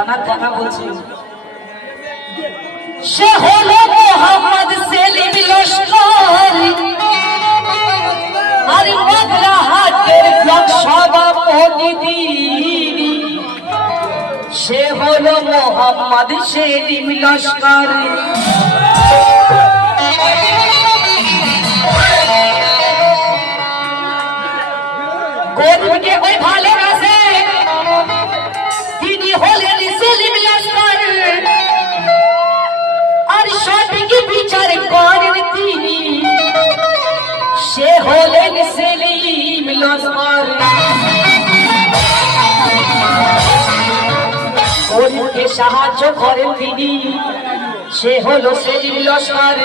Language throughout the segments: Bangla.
জানার কথা বলছি। সে হলো মোহাম্মদ সেলিম লস্কর, আর মগরাহাটের ব্লক সভাপতি। সে হলো মোহাম্মদ সেলিম লস্কর। গরিবকে ওই ভালোবাসে, তিনি হলেন সেলিম লস্কর। আর সঠিক বিচার করেন তিনি, সে হলেন সেলিম লস্কর। গরিবকে সাহায্য করেন তিনি, সে হলো সেলিম লস্কর।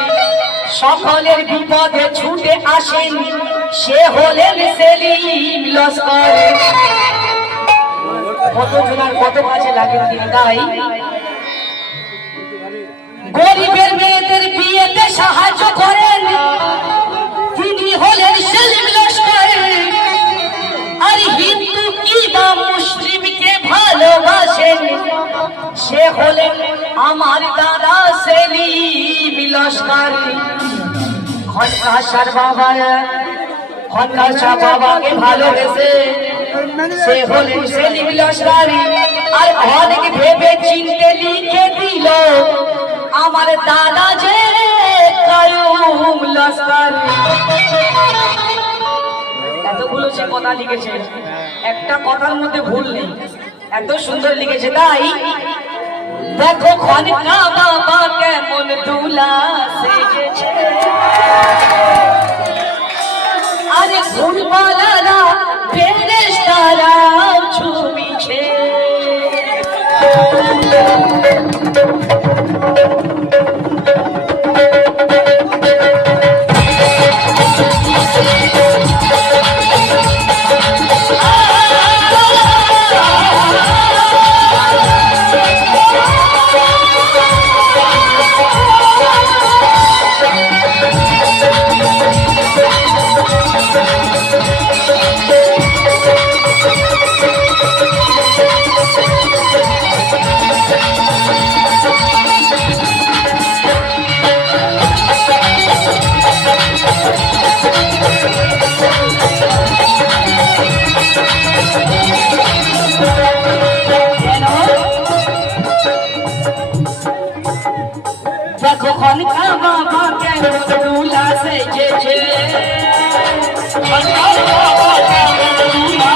সকলের বিপদে ছুটে আসেন, সে হলেন সেলিম লস্কর। কত জনার কত কাজে লাগেন তিনি, তাই গরিবের মেয়েদের বিয়েতে সাহায্য করেন, তিনি হলেন সেলিম লস্কর। আর হিন্দু কিংবা মুসলিমকে ভালোবাসেন, সে হলেন আমার দাদা সেলিম লস্কর। খনকাশার বাবা, খনকাশা বাবাকে ভালোবেসে, সে হলেন সেলিম লস্কর। আর অনেক ভেবে চিনতে লিখে দিল আমার দাদা যে কায়ুম লস্কর। এতগুলো সে কথা লিখেছে, একটা কথার মধ্যে ভুল নেই, এত সুন্দর লিখেছে। তাই দেখো খনকা বাবা কেমন দুলা সেজেছে, আরে ফুলবালারা ফেরেশতারাও ঝুমিছে। দেখো খনকা বাবা কেমন দুলা সেজেছে, খনকা বাবা কেমন দুলা